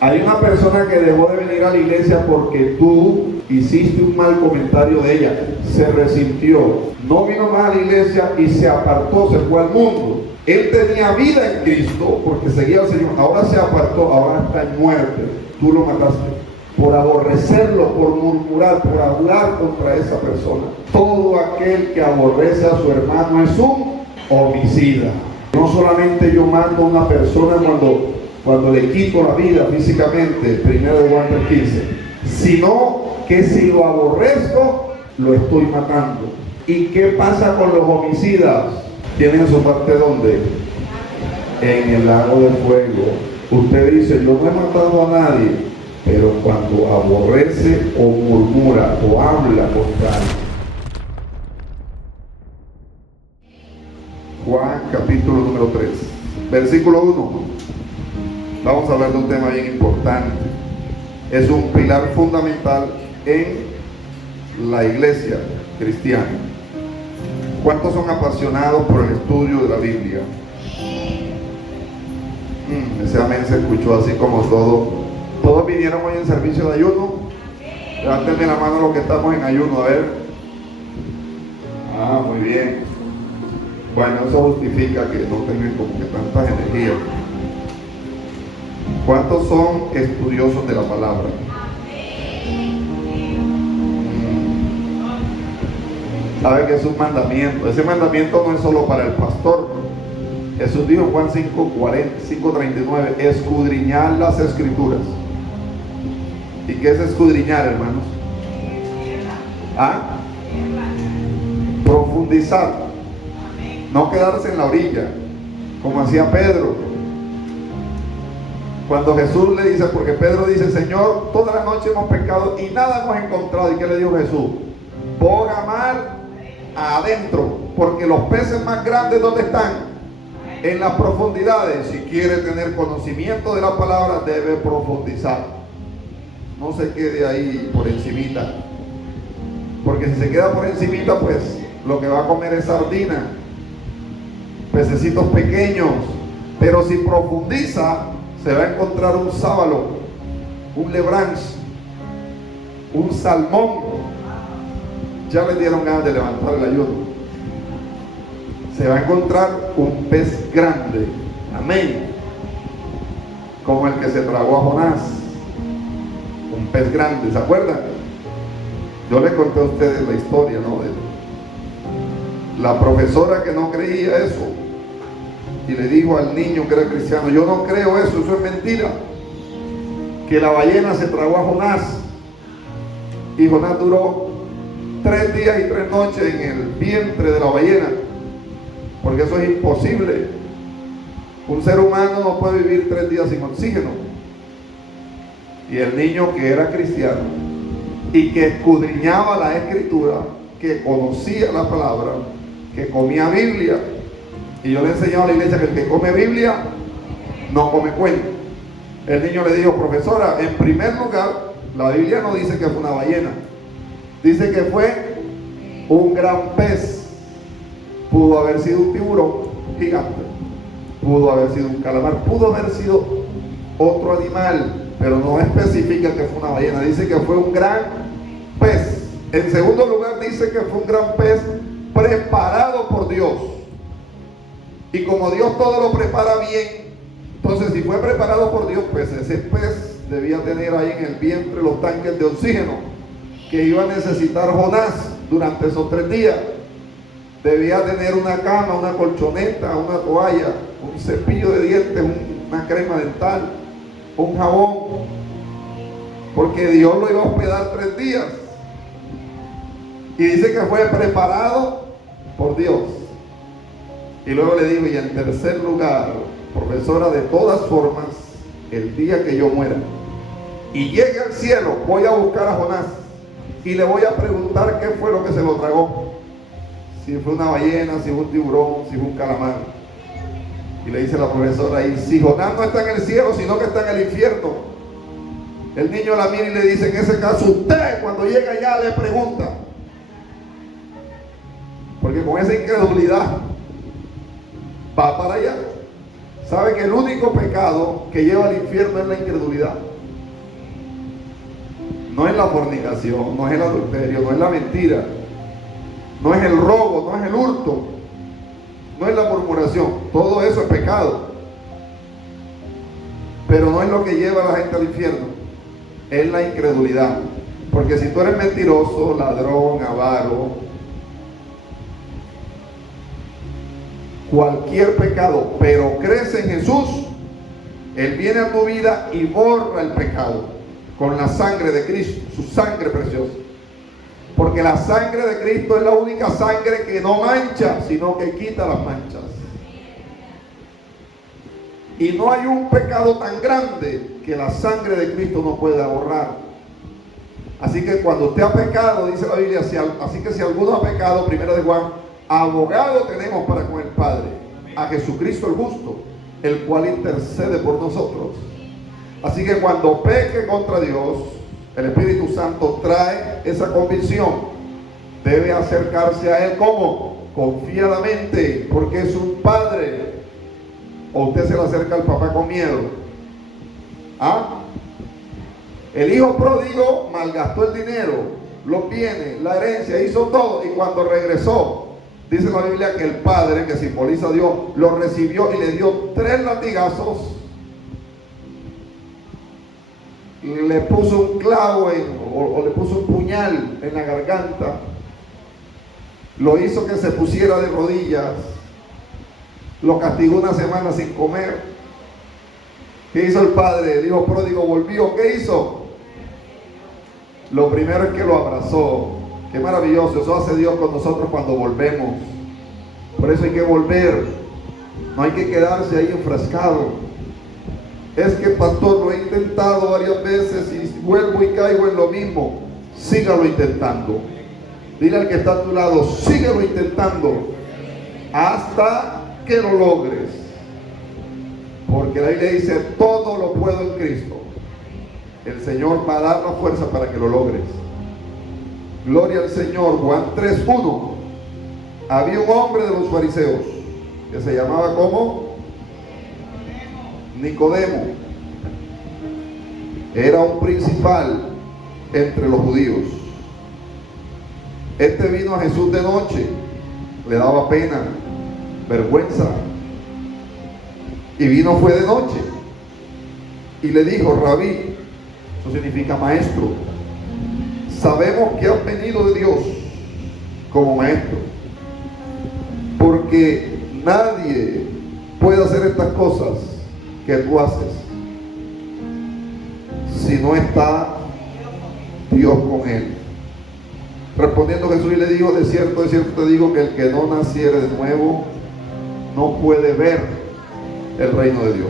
Hay una persona que dejó de venir a la iglesia porque tú hiciste un mal comentario de ella, se resintió, no vino más a la iglesia y se apartó, se fue al mundo. Él tenía vida en Cristo porque seguía al Señor, ahora se apartó, ahora está en muerte. Tú lo mataste por aborrecerlo, por murmurar, por hablar contra esa persona. Todo aquel que aborrece a su hermano es un homicida. No solamente yo mato a una persona cuando le quito la vida físicamente, 1 Juan 3:15, sino que si lo aborrezco, lo estoy matando. ¿Y qué pasa con los homicidas? ¿Tienen su parte dónde? En el lago de fuego. Usted dice, yo no he matado a nadie, pero cuando aborrece o murmura o habla contra alguien. Juan capítulo número 3, versículo 1. Vamos a hablar de un tema bien importante. Es un pilar fundamental en la iglesia cristiana. ¿Cuántos son apasionados por el estudio de la Biblia? Ese amén se escuchó así como todo. ¿Todos vinieron hoy en servicio de ayuno? Levántenme la mano los que estamos en ayuno, a ver. Muy bien. Bueno, eso justifica que no tengan como que tantas energías. ¿Cuántos son estudiosos de la palabra? ¿Sabe que es un mandamiento? Ese mandamiento no es solo para el pastor. Jesús dijo en Juan 5:39, escudriñar las escrituras. ¿Y qué es escudriñar, hermanos? Profundizar. No quedarse en la orilla, como hacía Pedro. Cuando Jesús le dice, porque Pedro dice, Señor, toda la noche hemos pecado y nada hemos encontrado. ¿Y qué le dijo Jesús? Boga mar adentro, porque los peces más grandes, ¿dónde están? En las profundidades. Si quiere tener conocimiento de la palabra, debe profundizar. No se quede ahí por encimita, porque si se queda por encimita, pues lo que va a comer es sardina, pececitos pequeños. Pero si profundiza, se va a encontrar un sábalo, un lebranche, un salmón. Ya le dieron ganas de levantar el ayuno. Se va a encontrar un pez grande, amén, como el que se tragó a Jonás. Un pez grande, ¿se acuerdan? Yo les conté a ustedes la historia, ¿no? De la profesora que no creía eso y le dijo al niño que era cristiano, yo no creo eso es mentira, que la ballena se tragó a Jonás, y Jonás duró 3 días y 3 noches en el vientre de la ballena, porque eso es imposible. Un ser humano no puede vivir 3 días sin oxígeno. Y el niño, que era cristiano y que escudriñaba la escritura, que conocía la palabra, que comía Biblia, y yo le he enseñado a la iglesia que el que come Biblia no come cuento. El niño le dijo, profesora, en primer lugar, la Biblia no dice que fue una ballena, dice que fue un gran pez. Pudo haber sido un tiburón gigante, pudo haber sido un calamar, pudo haber sido otro animal, pero no especifica que fue una ballena, dice que fue un gran pez. En segundo lugar, dice que fue un gran pez preparado por Dios. Y como Dios todo lo prepara bien, entonces si fue preparado por Dios, pues ese pez debía tener ahí en el vientre los tanques de oxígeno que iba a necesitar Jonás durante esos 3 días. Debía tener una cama, una colchoneta, una toalla, un cepillo de dientes, una crema dental, un jabón, porque Dios lo iba a hospedar 3 días. Y dice que fue preparado por Dios. Y luego le digo, y en tercer lugar, profesora, de todas formas, el día que yo muera y llegue al cielo, voy a buscar a Jonás y le voy a preguntar qué fue lo que se lo tragó. Si fue una ballena, si fue un tiburón, si fue un calamar. Y le dice la profesora, y si Jonás no está en el cielo, sino que está en el infierno. El niño la mira y le dice, en ese caso usted cuando llega allá le pregunta. Porque con esa incredulidad va para allá. ¿Sabe que el único pecado que lleva al infierno es la incredulidad? No es la fornicación, no es el adulterio, no es la mentira, no es el robo, no es el hurto, no es la murmuración. Todo eso es pecado. Pero no es lo que lleva a la gente al infierno, es la incredulidad. Porque si tú eres mentiroso, ladrón, avaro, cualquier pecado, pero crees en Jesús, Él viene a tu vida y borra el pecado con la sangre de Cristo, su sangre preciosa. Porque la sangre de Cristo es la única sangre que no mancha, sino que quita las manchas. Y no hay un pecado tan grande que la sangre de Cristo no pueda borrar. Así que cuando usted ha pecado, dice la Biblia, así que si alguno ha pecado, 1 de Juan, abogado tenemos para con el Padre, a Jesucristo el justo, el cual intercede por nosotros. Así que cuando peque contra Dios, el Espíritu Santo trae esa convicción. Debe acercarse a Él como confiadamente, porque es un padre. O usted se le acerca al papá con miedo. ¿Ah? El hijo pródigo malgastó el dinero, los bienes, la herencia, hizo todo, y cuando regresó, dice la Biblia que el padre, que simboliza a Dios, lo recibió y le dio 3 latigazos, le puso un clavo o le puso un puñal en la garganta, lo hizo que se pusiera de rodillas, lo castigó 1 semana sin comer. ¿Qué hizo el padre? El hijo pródigo volvió. ¿Qué hizo? Lo primero es que lo abrazó. Qué maravilloso. Eso hace Dios con nosotros cuando volvemos. Por eso hay que volver. No hay que quedarse ahí enfrascado. Es que, pastor, lo he intentado varias veces y vuelvo y caigo en lo mismo. Sígalo intentando. Dile al que está a tu lado, síguelo intentando hasta que lo logres. Porque la Biblia dice, todo lo puedo en Cristo. El Señor va a dar la fuerza para que lo logres. Gloria al Señor. Juan 3:1. Había un hombre de los fariseos que se llamaba ¿cómo? Nicodemo. Era un principal entre los judíos. Este vino a Jesús de noche. Le daba pena, vergüenza. Y vino fue de noche y le dijo, Rabí, eso significa maestro, sabemos que has venido de Dios como maestro, porque nadie puede hacer estas cosas que tú haces si no está Dios con él. Respondiendo Jesús y le dijo, de cierto te digo que el que no naciere de nuevo no puede ver el reino de Dios.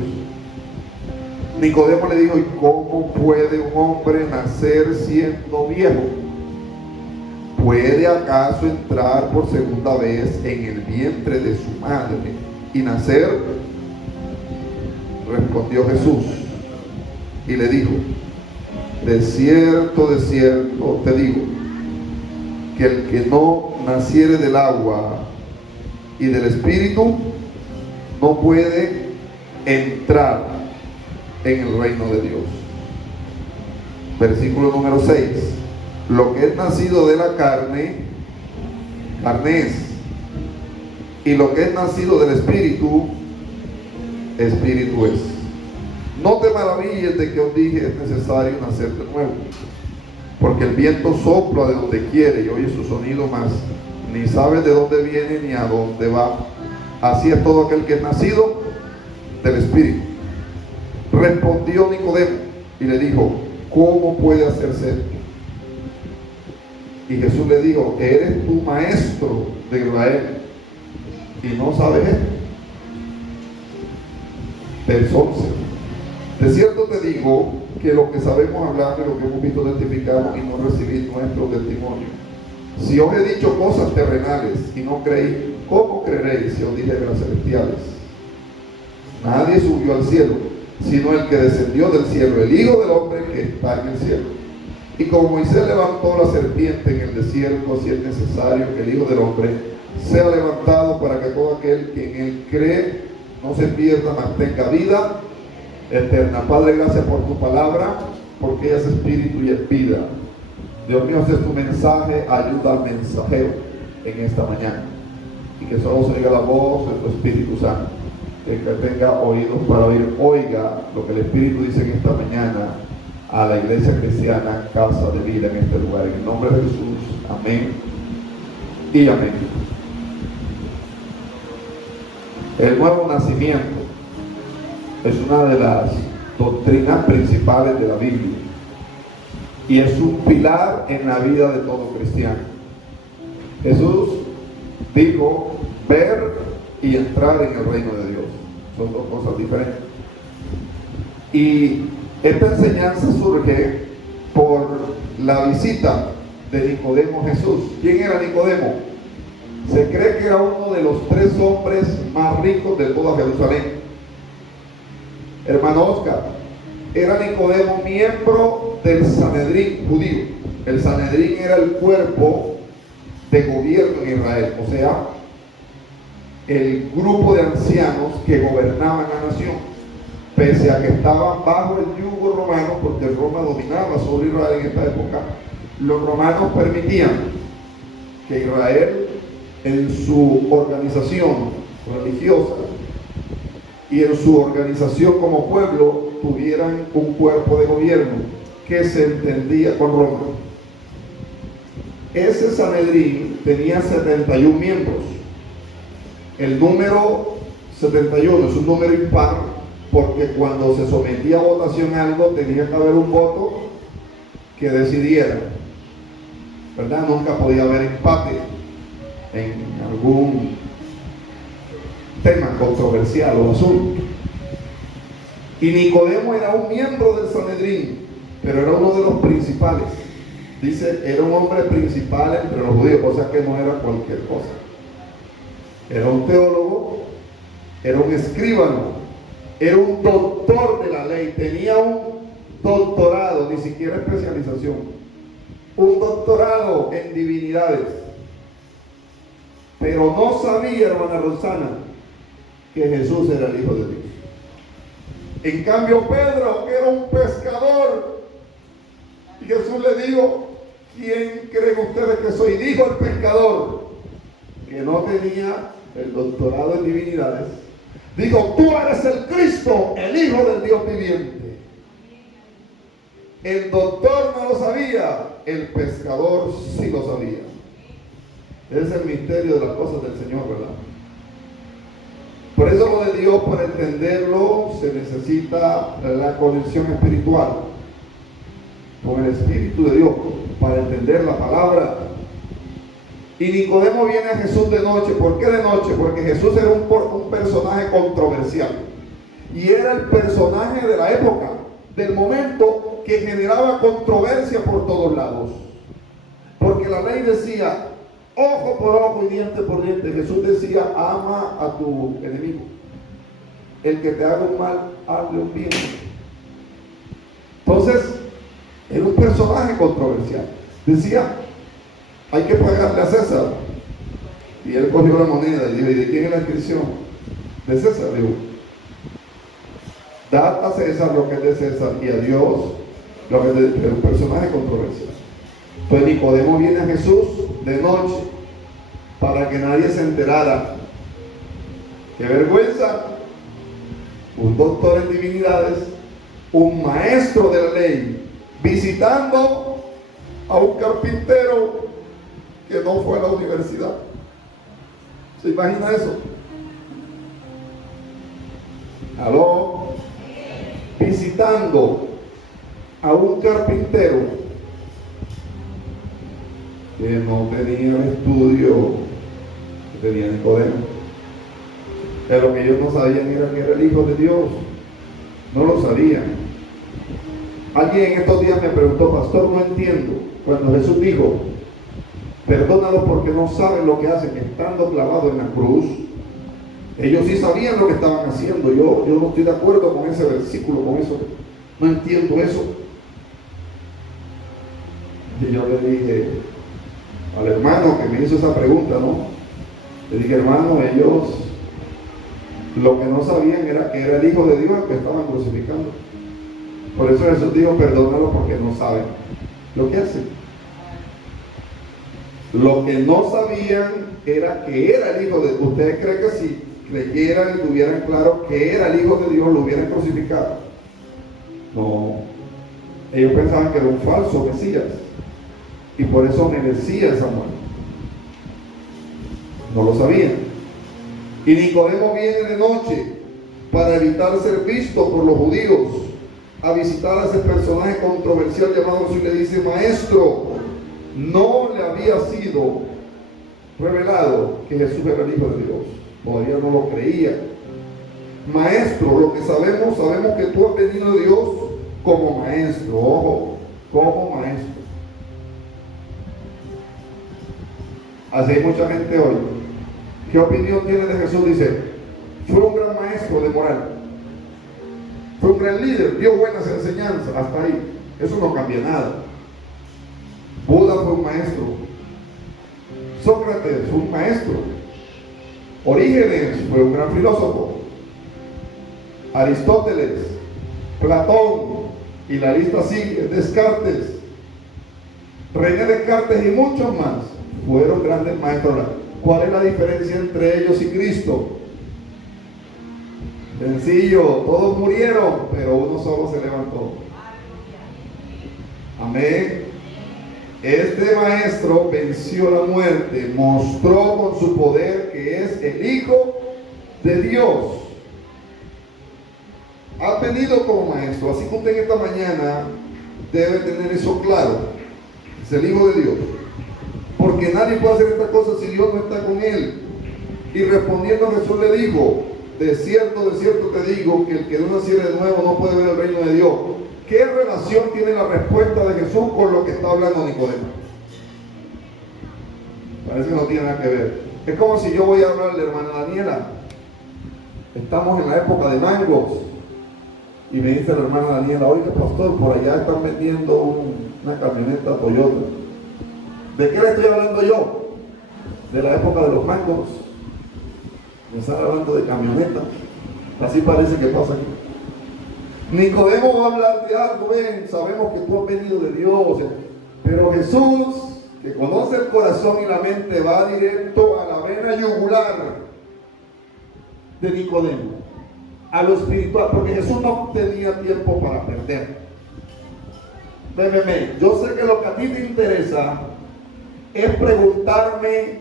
Nicodemo le dijo, ¿y cómo puede un hombre nacer siendo viejo? ¿Puede acaso entrar por segunda vez en el vientre de su madre y nacer? Respondió Jesús y le dijo, de cierto te digo, que el que no naciere del agua y del Espíritu no puede entrar en el reino de Dios. Versículo número 6. Lo que es nacido de la carne, carne es. Y lo que es nacido del Espíritu, Espíritu es. No te maravilles de que os dije, es necesario nacer de nuevo. Porque el viento sopla de donde quiere y oye su sonido, mas ni sabes de dónde viene ni a dónde va. Así es todo aquel que es nacido del Espíritu. Respondió Nicodemo y le dijo, ¿cómo puede hacerse esto? Y Jesús le dijo, ¿eres tú maestro de Israel y no sabes esto? Verso 11. De cierto te digo que lo que sabemos hablar y lo que hemos visto testificamos y no recibir nuestro testimonio. Si os he dicho cosas terrenales y no creéis, ¿cómo creeréis si os dijere las celestiales? Nadie subió al cielo, sino el que descendió del cielo, el Hijo del Hombre que está en el cielo. Y como Moisés levantó la serpiente en el desierto, así es necesario que el Hijo del Hombre sea levantado para que todo aquel que en él cree no se pierda, mas tenga vida eterna. Padre, gracias por tu palabra, porque ella es espíritu y es vida. Dios mío, este es tu mensaje, ayuda al mensajero en esta mañana. Y que solo se oiga la voz de tu Espíritu Santo. Que tenga oídos para oír, oiga lo que el Espíritu dice en esta mañana a la iglesia cristiana, Casa de Vida, en este lugar. En el nombre de Jesús, amén y amén. El nuevo nacimiento es una de las doctrinas principales de la Biblia y es un pilar en la vida de todo cristiano. Jesús dijo ver y entrar en el reino de Dios. Son dos cosas diferentes. Y esta enseñanza surge por la visita de Nicodemo a Jesús. ¿Quién era Nicodemo? Se cree que era uno de los 3 hombres más ricos de toda Jerusalén. Hermano Oscar, era Nicodemo miembro del Sanedrín judío. El Sanedrín era el cuerpo de gobierno en Israel, o sea, el grupo de ancianos que gobernaban la nación, pese a que estaban bajo el yugo romano, porque Roma dominaba sobre Israel en esta época. Los romanos permitían que Israel, en su organización religiosa y en su organización como pueblo, tuvieran un cuerpo de gobierno que se entendía con Roma. Ese Sanedrín tenía 71 miembros. El número 71 es un número impar, porque cuando se sometía a votación algo, tenía que haber un voto que decidiera, ¿verdad? Nunca podía haber empate en algún tema controversial o asunto. Y Nicodemo era un miembro del Sanedrín, pero era uno de los principales. Dice, era un hombre principal entre los judíos, o sea que no era cualquier cosa. Era un teólogo, era un escribano, era un doctor de la ley, tenía un doctorado, ni siquiera especialización, un doctorado en divinidades. Pero no sabía, hermana Rosana, que Jesús era el Hijo de Dios. En cambio, Pedro, que era un pescador, y Jesús le dijo, ¿quién creen ustedes que soy? Dijo el pescador, que no tenía el doctorado en divinidades, dijo, tú eres el Cristo, el Hijo del Dios viviente. El doctor no lo sabía, el pescador sí lo sabía. Es el misterio de las cosas del Señor, ¿verdad? Por eso lo de Dios, para entenderlo, se necesita la conexión espiritual con el Espíritu de Dios, para entender la palabra. Y Nicodemo viene a Jesús de noche. ¿Por qué de noche? Porque Jesús era un personaje controversial. Y era el personaje de la época, del momento, que generaba controversia por todos lados. Porque la ley decía, ojo por ojo y diente por diente. Jesús decía, ama a tu enemigo. El que te haga un mal, hazle un bien. Entonces, era un personaje controversial. Decía, hay que pagarle a César. Y él cogió la moneda y dijo, ¿y de quién es la inscripción? De César, dijo. Dad a César lo que es de César y a Dios lo que es de un personaje controversial. Entonces Nicodemo viene a Jesús de noche para que nadie se enterara. ¡Qué vergüenza! Un doctor en divinidades, un maestro de la ley, visitando a un carpintero que no fue a la universidad. ¿Se imagina eso? ¿Aló? Visitando a un carpintero que no tenía el estudio que tenía Nicodemo. Pero lo que ellos no sabían era que era el Hijo de Dios. No lo sabían. Alguien en estos días me preguntó, pastor, no entiendo. Cuando Jesús dijo, perdónalos porque no saben lo que hacen, estando clavados en la cruz. Ellos sí sabían lo que estaban haciendo. Yo no estoy de acuerdo con ese versículo, con eso. No entiendo eso. Y yo le dije al hermano que me hizo esa pregunta, ¿no? Le dije, hermano, ellos Lo que no sabían era que era el Hijo de Dios al que estaban crucificando. Por eso Jesús dijo, perdónalo porque no saben lo que hacen. Lo que no sabían era que era el Hijo de Dios. ¿Ustedes creen que si creyeran y tuvieran claro que era el Hijo de Dios, lo hubieran crucificado? No. Ellos pensaban que era un falso Mesías y por eso merecía esa muerte. No lo sabían. Y Nicodemo viene de noche para evitar ser visto por los judíos a visitar a ese personaje controversial llamado Jesús y le dice, maestro, no le había sido revelado que Jesús era el Hijo de Dios. Todavía no lo creía. Maestro, lo que sabemos que tú has venido de Dios como maestro. Ojo, como maestro. Así hay mucha gente hoy. ¿Qué opinión tiene de Jesús? Dice, fue un gran maestro de moral. Fue un gran líder, dio buenas enseñanzas, hasta ahí. Eso no cambia nada. Buda fue un maestro. Sócrates fue un maestro. Orígenes fue un gran filósofo. Aristóteles, Platón, y la lista sigue, Descartes, René Descartes y muchos más fueron grandes maestros. ¿Cuál es la diferencia entre ellos y Cristo? Sencillo, todos murieron, pero uno solo se levantó. Amén. Este maestro venció la muerte, mostró con su poder que es el Hijo de Dios. Ha venido como maestro, así que usted en esta mañana debe tener eso claro. Es el Hijo de Dios. Porque nadie puede hacer esta cosa si Dios no está con él. Y respondiendo Jesús le dijo, de cierto te digo, que el que no naciere de nuevo no puede ver el reino de Dios. ¿Qué relación tiene la respuesta de Jesús con lo que está hablando Nicodemo? Parece que no tiene nada que ver. Es como si yo voy a hablarle, hermana Daniela, estamos en la época de mangos, y me dice la hermana Daniela, oiga pastor, por allá están vendiendo una camioneta Toyota. ¿De qué le estoy hablando yo? De la época de los mangos. Me están hablando de camionetas. Así parece que pasa aquí. Nicodemo va a hablar de algo, ven, sabemos que tú has venido de Dios, pero Jesús, que conoce el corazón y la mente, va directo a la vena yugular de Nicodemo, a lo espiritual, porque Jesús no tenía tiempo para perder. Véeme, yo sé que lo que a ti te interesa es preguntarme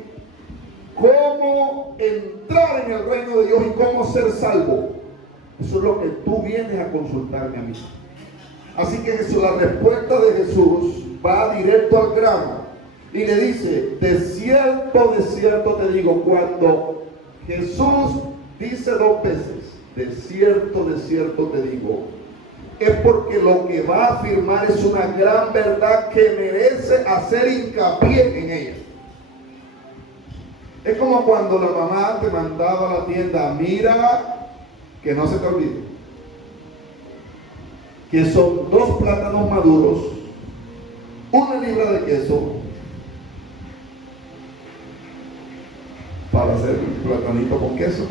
cómo entrar en el reino de Dios y cómo ser salvo. Eso es lo que tú vienes a consultarme a mí. Así que Jesús, la respuesta de Jesús va directo al grano y le dice, de cierto te digo, cuando Jesús dice dos veces, de cierto te digo, es porque lo que va a afirmar es una gran verdad que merece hacer hincapié en ella. Es como cuando la mamá te mandaba a la tienda, mira, que no se te olvide, que son 2 plátanos maduros, 1 libra de queso, para hacer un platanito con queso.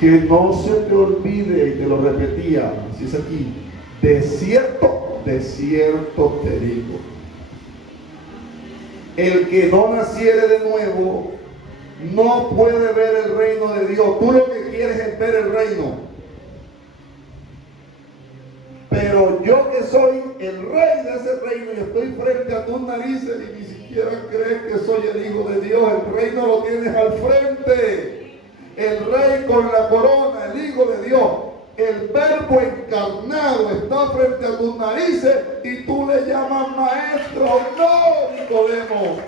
Que no se te olvide, y te lo repetía, así es aquí, de cierto te digo, el que no naciere de nuevo no puede ver el reino de Dios. Tú lo que quieres es ver el reino, pero yo que soy el rey de ese reino y estoy frente a tus narices y ni siquiera crees que soy el Hijo de Dios, el reino lo tienes al frente. El rey con la corona, el Hijo de Dios, el verbo encarnado está frente a tus narices y tú le llamas maestro. No, Nicodemo.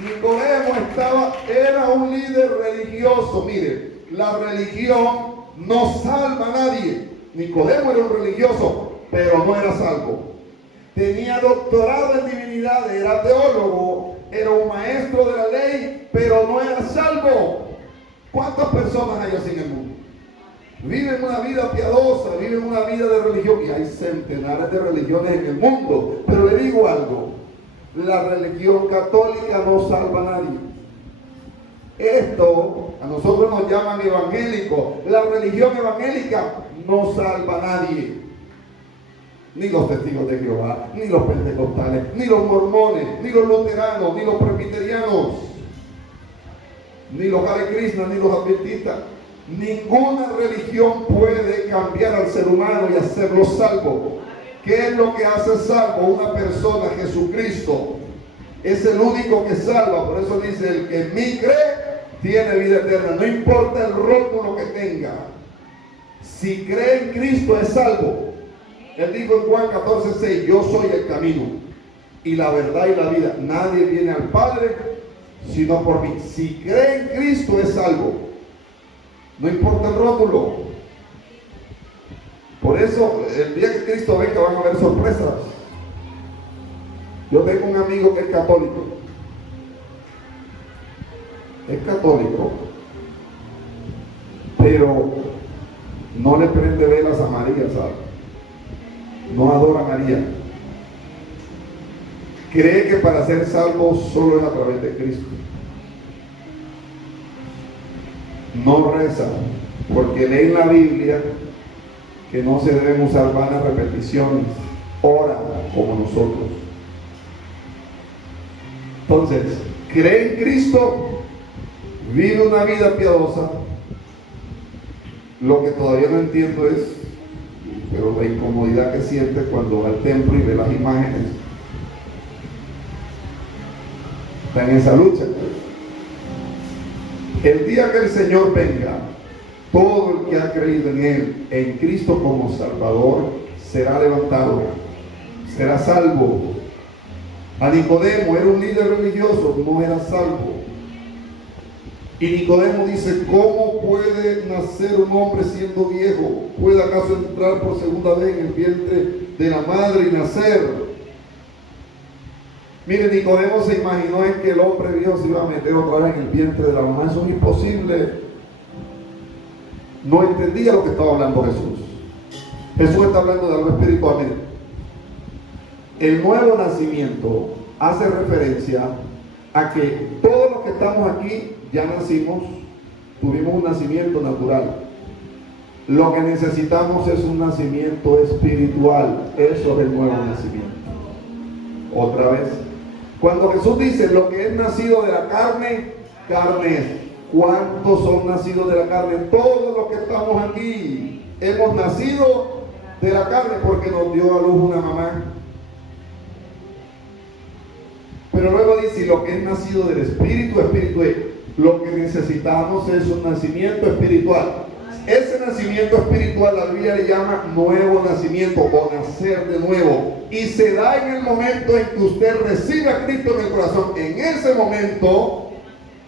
Nicodemo era un líder religioso. Mire, la religión no salva a nadie. Nicodemo era un religioso, pero no era salvo. Tenía doctorado en divinidad, era teólogo, era un maestro de la ley, pero no era salvo. ¿Cuántas personas hay así en el mundo? Viven una vida piadosa, viven una vida de religión, y hay centenares de religiones en el mundo. Pero le digo algo, la religión católica no salva a nadie. Esto a nosotros nos llaman evangélicos. La religión evangélica no salva a nadie. Ni los testigos de Jehová, ni los pentecostales, ni los mormones, ni los luteranos, ni los presbiterianos, ni los Hare Krishna, ni los adventistas. Ninguna religión puede cambiar al ser humano y hacerlo salvo. ¿Qué es lo que hace salvo una persona? Jesucristo. Es el único que salva. Por eso dice, el que en mí cree tiene vida eterna. No importa el rótulo que tenga. Si cree en Cristo es salvo. Él dijo en Juan 14:6, yo soy el camino y la verdad y la vida. Nadie viene al Padre sino por mí. Si cree en Cristo es salvo. No importa el rótulo. Por eso, el día que Cristo venga van a haber sorpresas. Yo tengo un amigo que es católico. Es católico. Pero no le prende velas a María, ¿sabes? No adora a María. Cree que para ser salvo solo es a través de Cristo. No reza, porque lee en la Biblia que no se deben usar vanas repeticiones. Ora como nosotros. Entonces, cree en Cristo, vive una vida piadosa. Lo que todavía no entiendo es, pero la incomodidad que siente cuando va al templo y ve las imágenes. Está en esa lucha. El día que el Señor venga, todo el que ha creído en Él, en Cristo como Salvador, será levantado, será salvo. A Nicodemo era un líder religioso, no era salvo. Y Nicodemo dice, ¿cómo puede nacer un hombre siendo viejo? ¿Puede acaso entrar por segunda vez en el vientre de la madre y nacer? Mire, Nicodemo se imaginó en que el hombre viejo se iba a meter otra vez en el vientre de la mamá. Eso es imposible. No entendía lo que estaba hablando Jesús. Jesús está hablando de algo espiritual. El nuevo nacimiento hace referencia a que todos los que estamos aquí ya nacimos, tuvimos un nacimiento natural. Lo que necesitamos es un nacimiento espiritual. Eso es el nuevo nacimiento. Otra vez, cuando Jesús dice lo que es nacido de la carne, carne es. ¿Cuántos son nacidos de la carne? Todos los que estamos aquí hemos nacido de la carne porque nos dio a luz una mamá. Pero luego dice, lo que es nacido del Espíritu, Espíritu es. Lo que necesitamos es un nacimiento espiritual. Ese nacimiento espiritual la Biblia le llama nuevo nacimiento o nacer de nuevo. Y se da en el momento en que usted recibe a Cristo en el corazón. En ese momento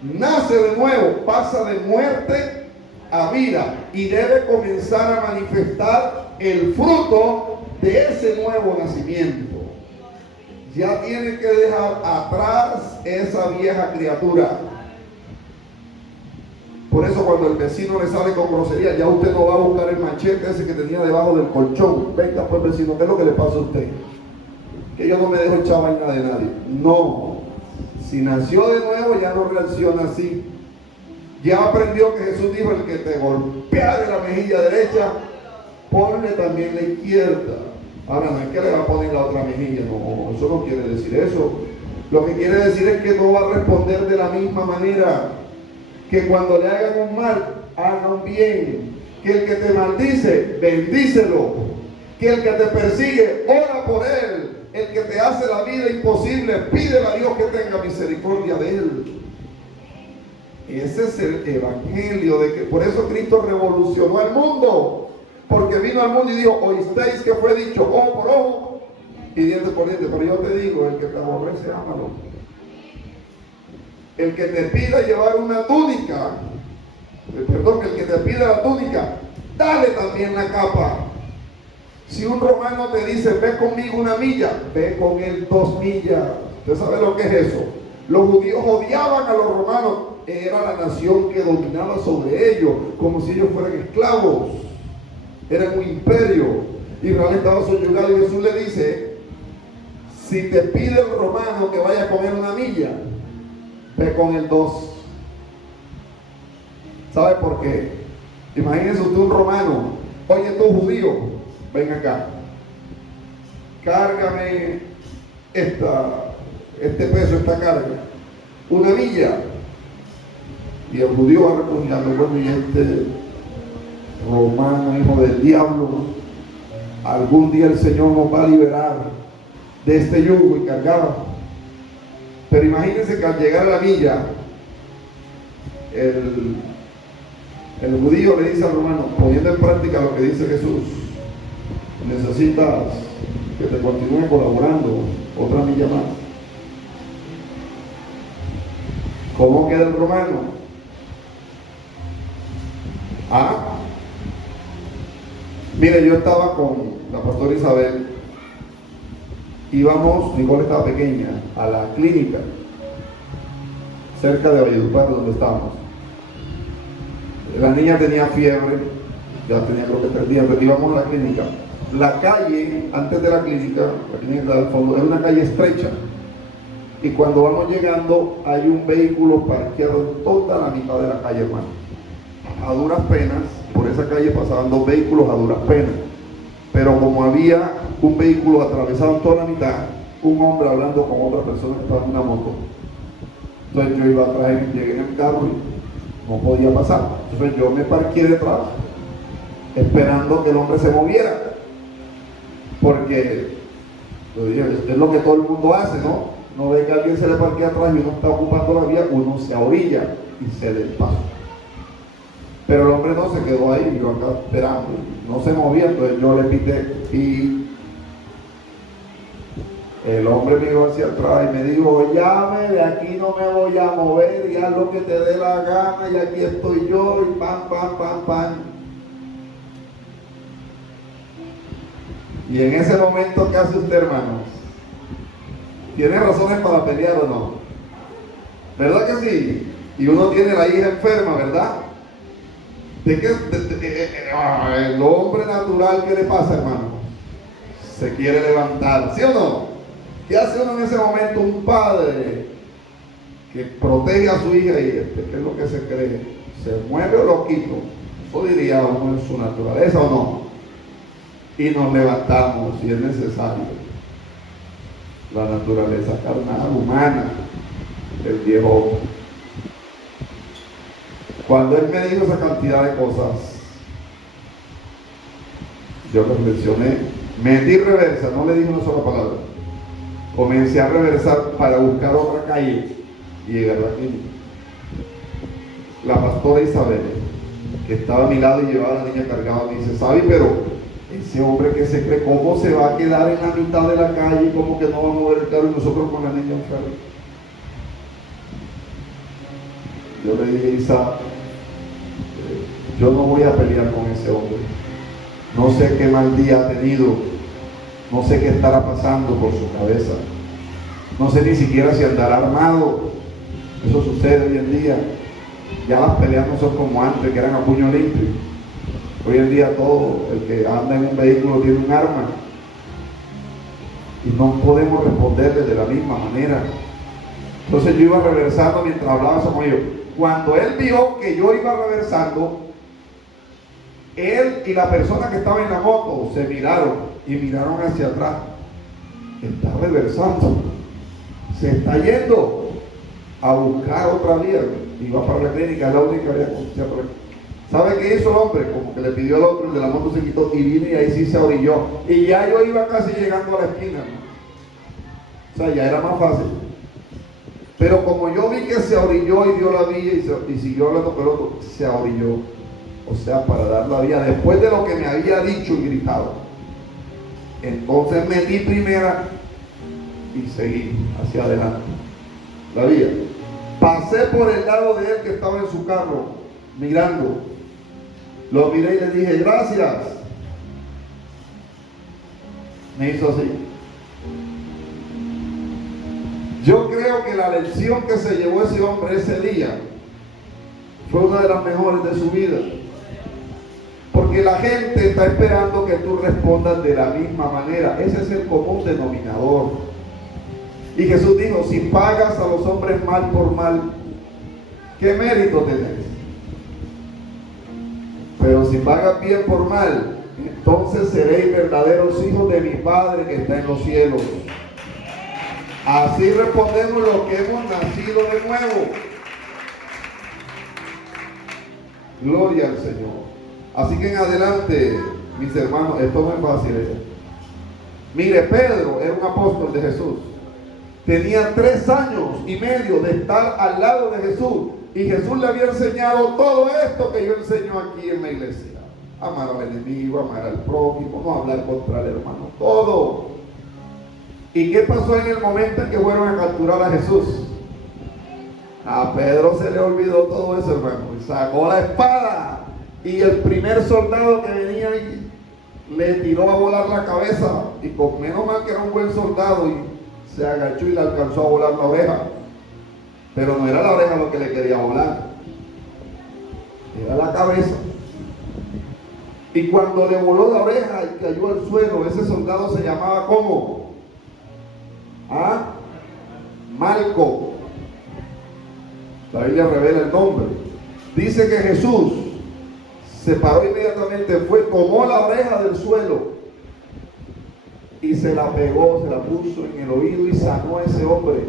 nace de nuevo, pasa de muerte a vida y debe comenzar a manifestar el fruto de ese nuevo nacimiento. Ya tiene que dejar atrás esa vieja criatura. Por eso cuando el vecino le sale con grosería, ya usted no va a buscar el machete ese que tenía debajo del colchón. Venga pues vecino, ¿qué es lo que le pasa a usted? Que yo no me dejo echar vaina de nadie. No. Si nació de nuevo ya no reacciona así. Ya aprendió que Jesús dijo, el que te golpea de la mejilla derecha, ponle también la izquierda. Ahora no es que le va a poner la otra mejilla, no, eso no quiere decir eso. Lo que quiere decir es que no va a responder de la misma manera. Que cuando le hagan un mal, hagan un bien. Que el que te maldice, bendícelo. Que el que te persigue, ora por él. El que te hace la vida imposible, pídele a Dios que tenga misericordia de él. Ese es el evangelio de que por eso Cristo revolucionó el mundo. Porque vino al mundo y dijo, oísteis que fue dicho ojo por ojo y diente por diente. Pero yo te digo, el que te aborrece, ámalo. El que te pida llevar una túnica, el que te pida la túnica, dale también la capa. Si un romano te dice, ve conmigo una milla, ve con él 2 millas. ¿Usted sabe lo que es eso? Los judíos odiaban a los romanos. Era la nación que dominaba sobre ellos, como si ellos fueran esclavos. Era un imperio. Israel estaba subyugado y Jesús le dice, si te pide el romano que vaya a comer una milla, ve con el 2. ¿Sabe por qué? Imagínese usted un romano. Oye, tú judío, ven acá. Cárgame este peso, esta carga. Una milla. Y el judío va recordando, bueno, y este romano, hijo del diablo, algún día el Señor nos va a liberar de este yugo y cargado. Pero imagínense que al llegar a la milla, el judío le dice al romano, poniendo en práctica lo que dice Jesús, necesitas que te continúe colaborando otra milla más. ¿Cómo queda el romano? Mire, yo estaba con la pastora Isabel, íbamos, Nicole estaba pequeña, a la clínica cerca de Valledupar, donde estábamos. La niña tenía fiebre, ya tenía creo que 3 días, pero íbamos a la clínica. La calle, antes de la clínica del fondo, es una calle estrecha. Y cuando vamos llegando, hay un vehículo parqueado en toda la mitad de la calle, hermano. A duras penas, por esa calle pasaban 2 vehículos a duras penas. Pero como había un vehículo atravesado en toda la mitad, un hombre hablando con otra persona que estaba en una moto. Entonces yo iba atrás, llegué en el carro y no podía pasar. Entonces yo me parqué detrás, esperando que el hombre se moviera. Porque, yo dije, es lo que todo el mundo hace, ¿no? No ve que alguien se le parquea atrás y uno está ocupando la vía, uno se orilla y se del paso. Pero el hombre no se quedó ahí, yo acá esperando, no se movía, entonces yo le pité y el hombre miró hacia atrás y me dijo, llame, de aquí no me voy a mover y haz lo que te dé la gana y aquí estoy yo y pam, pam, pam, pam. Y en ese momento, ¿qué hace usted, hermanos? ¿Tiene razones para pelear o no? ¿Verdad que sí? Y uno tiene la hija enferma, ¿verdad? El hombre natural, ¿qué le pasa, hermano? Se quiere levantar, ¿sí o no? ¿Qué hace uno en ese momento? Un padre que protege a su hija y ¿qué es lo que se cree? ¿Se mueve o lo quito? Eso diría uno en su naturaleza o no. Y nos levantamos si es necesario. La naturaleza carnal, humana, del viejo hombre. Cuando él me dijo esa cantidad de cosas, yo reflexioné, metí reversa, no le dije una sola palabra. Comencé a reversar para buscar otra calle y llegar a la clínica. La pastora Isabel, que estaba a mi lado y llevaba a la niña cargada, me dice, ¿sabe? Pero ese hombre que se cree, ¿cómo se va a quedar en la mitad de la calle? ¿Cómo que no va a mover el carro y nosotros con la niña enferma? Yo le dije, Isa, yo no voy a pelear con ese hombre. No sé qué mal día ha tenido. No sé qué estará pasando por su cabeza. No sé ni siquiera si andará armado. Eso sucede hoy en día. Ya las peleas no son como antes, que eran a puño limpio. Hoy en día todo el que anda en un vehículo tiene un arma. Y no podemos responderle de la misma manera. Entonces yo iba reversando mientras hablaba eso con ellos. Cuando él vio que yo iba reversando, él y la persona que estaba en la moto se miraron y miraron hacia atrás. Está reversando, se está yendo a buscar otra vía. Iba para la clínica, es la única vía que se por aquí. ¿Sabe qué hizo el hombre? Como que le pidió al otro, el de la moto se quitó y vino y ahí sí se orilló. Y ya yo iba casi llegando a la esquina, ¿no? O sea, ya era más fácil. Pero como yo vi que se orilló y dio la vía y siguió hablando con el otro, se orilló. O sea, para dar la vía, después de lo que me había dicho y gritado. Entonces metí primera y seguí hacia adelante. La vía. Pasé por el lado de él que estaba en su carro, mirando. Lo miré y le dije, gracias. Me hizo así. Yo creo que la lección que se llevó ese hombre ese día fue una de las mejores de su vida. Porque la gente está esperando que tú respondas de la misma manera. Ese es el común denominador. Y Jesús dijo, si pagas a los hombres mal por mal, ¿qué mérito tenés? Pero si pagas bien por mal, entonces seréis verdaderos hijos de mi Padre que está en los cielos. Así respondemos los que hemos nacido de nuevo. Gloria al Señor. Así que en adelante, mis hermanos, esto no es fácil. Mire, Pedro era un apóstol de Jesús. Tenía 3 años y medio de estar al lado de Jesús. Y Jesús le había enseñado todo esto que yo enseño aquí en la iglesia. Amar al enemigo, amar al prójimo, no hablar contra el hermano, todo. ¿Y qué pasó en el momento en que fueron a capturar a Jesús? A Pedro se le olvidó todo eso, hermano. Y sacó la espada. Y el primer soldado que venía ahí le tiró a volar la cabeza. Y con menos mal que era un buen soldado. Y se agachó y le alcanzó a volar la oreja. Pero no era la oreja lo que le quería volar. Era la cabeza. Y cuando le voló la oreja y cayó al suelo, ese soldado se llamaba ¿cómo? Malco. La Biblia revela el nombre. Dice que Jesús se paró inmediatamente, tomó la oreja del suelo y se la pegó, se la puso en el oído y sanó a ese hombre.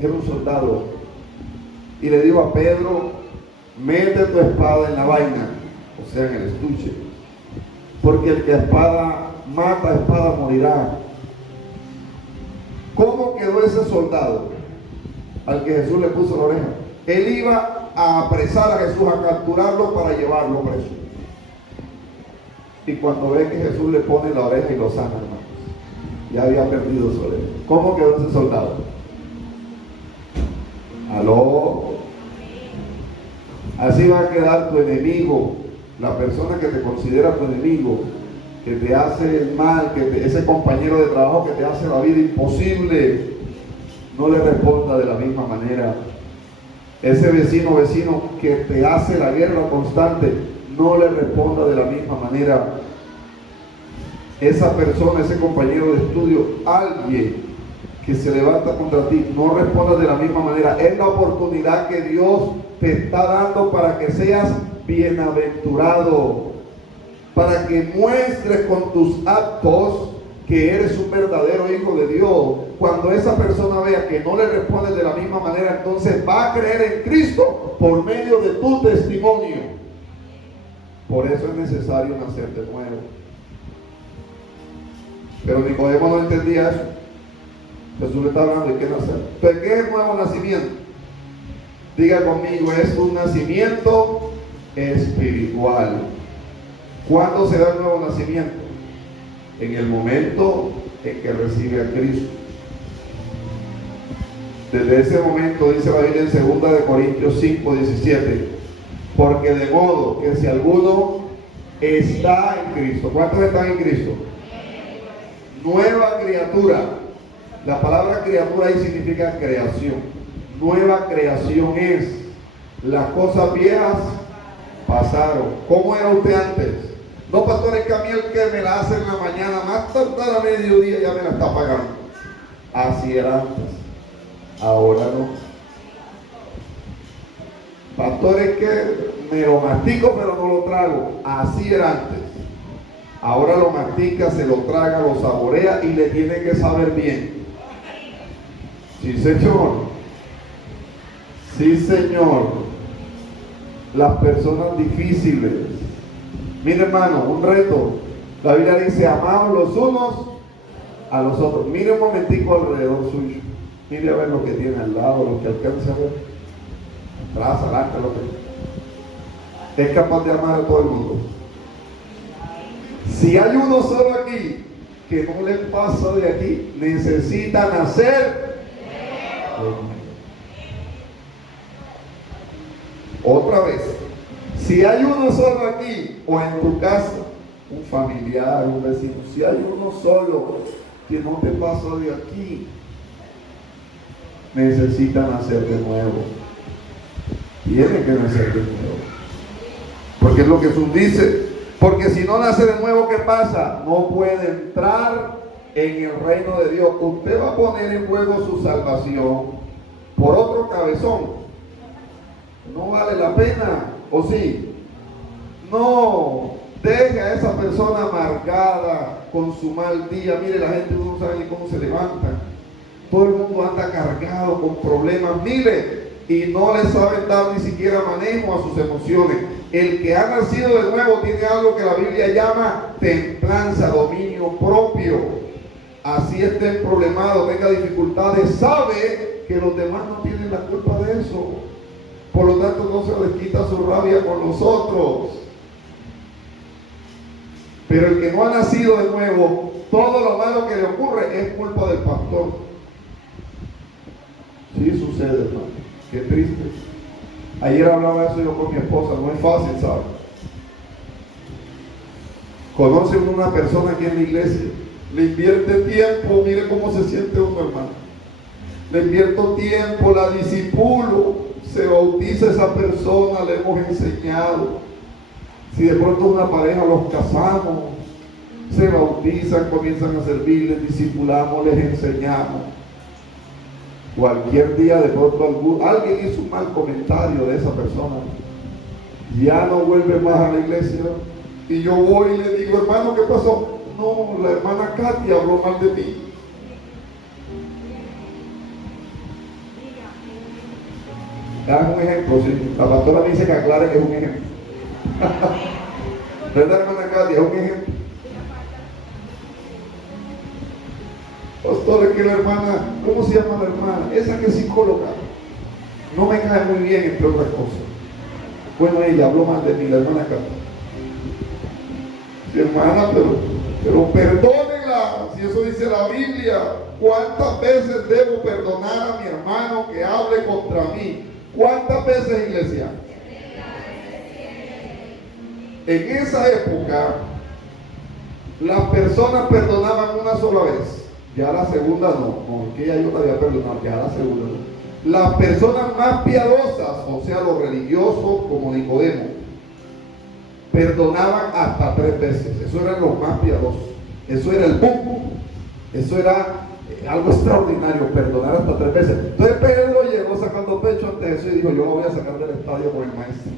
Era un soldado. Y le dijo a Pedro: mete tu espada en la vaina, o sea, en el estuche, porque el que espada mata, espada morirá. ¿Cómo quedó ese soldado al que Jesús le puso la oreja? Él iba a apresar a Jesús, a capturarlo para llevarlo preso. Y cuando ve que Jesús le pone la oreja y lo sana, hermanos, ya había perdido su oreja. ¿Cómo quedó ese soldado? ¿Aló? Así va a quedar tu enemigo, la persona que te considera tu enemigo, que te hace el mal, ese compañero de trabajo que te hace la vida imposible. No le responda de la misma manera. Ese vecino que te hace la guerra constante, no le responda de la misma manera. Esa persona, ese compañero de estudio, alguien que se levanta contra ti, no responda de la misma manera. Es la oportunidad que Dios te está dando para que seas bienaventurado, para que muestres con tus actos que eres un verdadero hijo de Dios. Cuando esa persona vea que no le respondes de la misma manera, entonces va a creer en Cristo por medio de tu testimonio. Por eso es necesario nacer de nuevo. Pero Nicodemo no entendía eso. Jesús le está hablando de qué nacer. Entonces, ¿qué es el nuevo nacimiento? Diga conmigo, es un nacimiento espiritual. ¿Cuándo se da el nuevo nacimiento? En el momento en que recibe a Cristo. Desde ese momento, dice la Biblia en 2 Corintios 5:17, porque de modo que si alguno está en Cristo, ¿cuántos están en Cristo? Nueva criatura. La palabra criatura ahí significa creación. Nueva creación es. Las cosas viejas pasaron. ¿Cómo era usted antes? No, pastor, es que a mí el que me la hace en la mañana, más tardar a mediodía, ya me la está pagando. Así era antes. Ahora no. Pastor, es que me lo mastico pero no lo trago. Así era antes. Ahora lo mastica, se lo traga, lo saborea y le tiene que saber bien. Sí, señor. Sí, señor. Las personas difíciles. Mire, hermano, un reto. La Biblia dice: amaos los unos a los otros. Mire un momentico alrededor suyo. Mire a ver lo que tiene al lado, lo que alcanza a ver. Atrás, adelante, lo que es capaz de amar a todo el mundo. Si hay uno solo aquí que no le pasa de aquí, necesita nacer. Otra vez, si hay uno solo aquí o en tu casa, un familiar, un vecino, si hay uno solo que no te pasa de aquí, necesita nacer de nuevo. Tiene que nacer de nuevo. Porque es lo que Jesús dice. Porque si no nace de nuevo, ¿qué pasa? No puede entrar en el reino de Dios. Usted va a poner en juego su salvación por otro cabezón. No vale la pena, ¿o sí? No, deje a esa persona amargada con su mal día. Mire, la gente no sabe ni cómo se levanta. Todo el mundo anda cargado con problemas, mire, y no le saben dar ni siquiera manejo a sus emociones. El que ha nacido de nuevo tiene algo que la Biblia llama templanza, dominio propio. Así esté problemado, tenga dificultades, sabe que los demás no tienen la culpa de eso. Por lo tanto, no se les quita su rabia con los otros. Pero el que no ha nacido de nuevo, todo lo malo que le ocurre es culpa del pastor. Sí sucede, hermano. Qué triste. Ayer hablaba eso yo con mi esposa. No es fácil, ¿sabes? Conoce una persona aquí en la iglesia, le invierte tiempo, mire cómo se siente uno, hermano. Le invierto tiempo, la disipulo, se bautiza esa persona, le hemos enseñado. Si de pronto una pareja los casamos, se bautizan, comienzan a servir, les discipulamos, les enseñamos. Cualquier día de pronto alguien hizo un mal comentario de esa persona, ya no vuelve más a la iglesia. Y yo voy y le digo, hermano, ¿qué pasó? No, la hermana Katy habló mal de mí. Dame un ejemplo, sí. La pastora me dice que aclare que es un ejemplo. ¿Verdad, hermana Katy? Es un ejemplo. Pastor, es que la hermana, ¿cómo se llama la hermana? Esa que es psicóloga. No me cae muy bien, entre otras cosas. Bueno, ella habló mal de mí, la hermana Katy. Sí, hermana, pero perdónenla, si eso dice la Biblia. ¿Cuántas veces debo perdonar a mi hermano que hable contra mí? ¿Cuántas veces, iglesia? En esa época, las personas perdonaban una sola vez. Ya la segunda no, porque ya yo te había perdonado, ya la segunda no. Las personas más piadosas, o sea, los religiosos como Nicodemo, perdonaban hasta 3 veces. Eso eran los más piadosos. Eso era el boom. Eso era algo extraordinario, perdonar hasta 3 veces. Entonces Pedro llegó sacando pecho ante eso y dijo, yo lo voy a sacar del estadio con el maestro.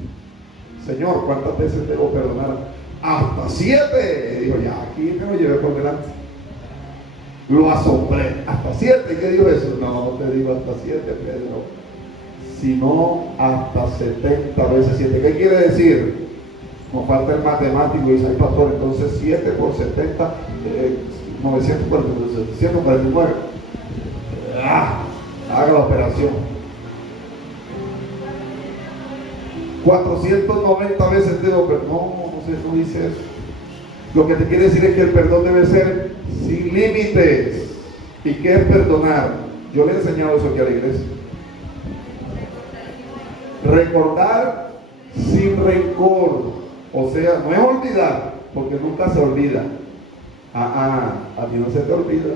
Señor, ¿cuántas veces debo perdonar? Hasta 7. Y dijo, ya, aquí me lo llevé por delante. Lo asombré. Hasta 7. ¿Qué dijo eso? No, te digo hasta 7, Pedro. Sino hasta 70 veces 7. ¿Qué quiere decir? Nos falta el matemático y dice, ay, pastor, entonces 7 por 70, 149. Haga la operación. 490 veces debo perdonar. No dice eso. Lo que te quiere decir es que el perdón debe ser sin límites. ¿Y qué es perdonar? Yo le he enseñado eso aquí a la iglesia. Recordar sin rencor. O sea, no es olvidar, porque nunca se olvida. A ti no se te olvida.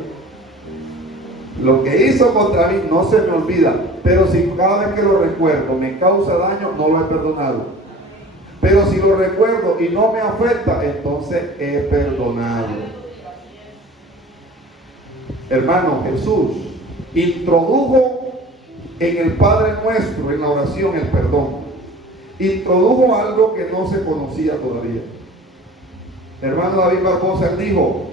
Lo que hizo contra mí no se me olvida, pero si cada vez que lo recuerdo me causa daño, no lo he perdonado. Pero si lo recuerdo y no me afecta, entonces he perdonado. Hermano, Jesús introdujo en el Padre Nuestro, en la oración, el perdón. Introdujo algo que no se conocía todavía. Hermano David Barbosa, él dijo,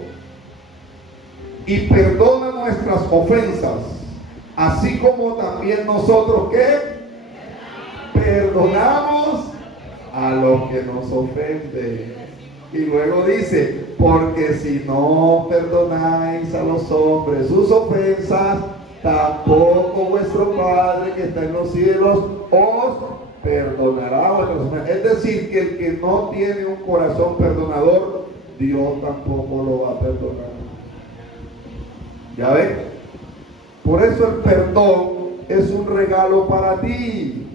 y perdona nuestras ofensas, así como también nosotros, ¿qué? Perdonamos a los que nos ofenden. Y luego dice, porque si no perdonáis a los hombres sus ofensas, tampoco vuestro Padre que está en los cielos os perdonará a vuestras ofensas. Es decir, que el que no tiene un corazón perdonador, Dios tampoco lo va a perdonar. ¿Ya ven? Por eso el perdón es un regalo para ti.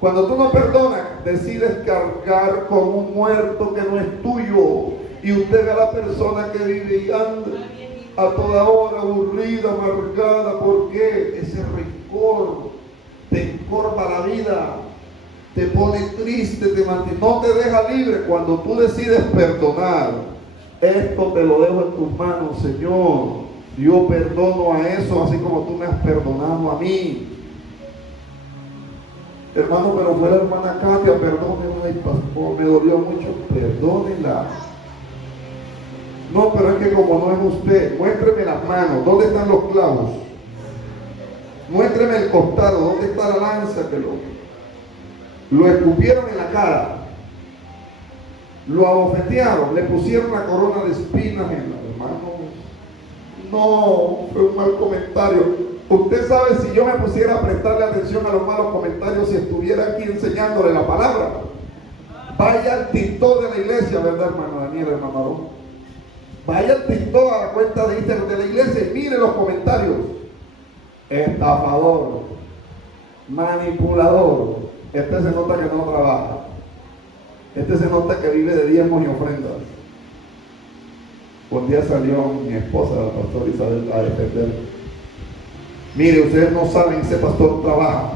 Cuando tú no perdonas, decides cargar con un muerto que no es tuyo. Y usted ve a la persona que vive y anda a toda hora aburrida, amargada. ¿Por qué? Ese rencor te encorva la vida, te pone triste, no te deja libre. Cuando tú decides perdonar, esto te lo dejo en tus manos, Señor. Yo perdono a eso, así como tú me has perdonado a mí. Hermano, pero fue la hermana Katia, perdónela, ay pastor, me dolió mucho, perdónela. No, pero es que como no es usted, muéstreme las manos, ¿dónde están los clavos? Muéstreme el costado, ¿dónde está la lanza que lo escupieron en la cara? Lo abofetearon, le pusieron la corona de espinas en la mano. No, fue un mal comentario. Usted sabe, si yo me pusiera a prestarle atención a los malos comentarios, si estuviera aquí enseñándole la palabra, vaya al TikTok de la iglesia, ¿verdad, hermano Daniel, hermano Aarón? Vaya al TikTok a la cuenta de Instagram de la iglesia y mire los comentarios. Estafador, manipulador, este se nota que no trabaja, este se nota que vive de diezmos y ofrendas. Un día salió mi esposa, la pastora Isabel, a defender. Mire, ustedes no saben, ese pastor trabaja.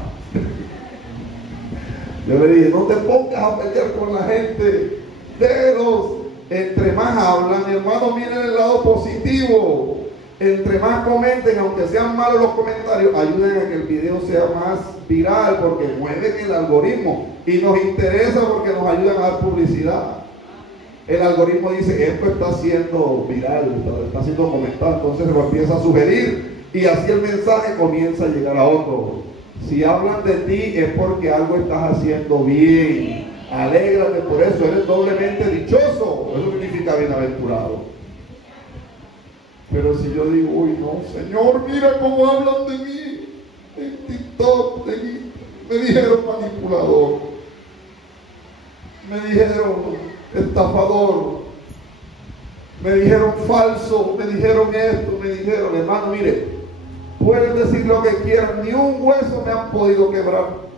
Yo le dije, no te pongas a pelear con la gente. Déjelos. Entre más hablan, hermano, miren el lado positivo. Entre más comenten, aunque sean malos los comentarios, ayuden a que el video sea más viral, porque mueven el algoritmo. Y nos interesa porque nos ayudan a dar publicidad. El algoritmo dice, esto está siendo viral, está siendo comentado, entonces se lo empieza a sugerir y así el mensaje comienza a llegar a otro. Si hablan de ti es porque algo estás haciendo bien. Alégrate por eso, eres doblemente dichoso. Eso significa bienaventurado. Pero si yo digo, uy no, Señor, mira cómo hablan de mí en TikTok, me dijeron manipulador, me dijeron estafador, me dijeron falso, me dijeron esto, me dijeron, hermano, mire, pueden decir lo que quieran, ni un hueso me han podido quebrar.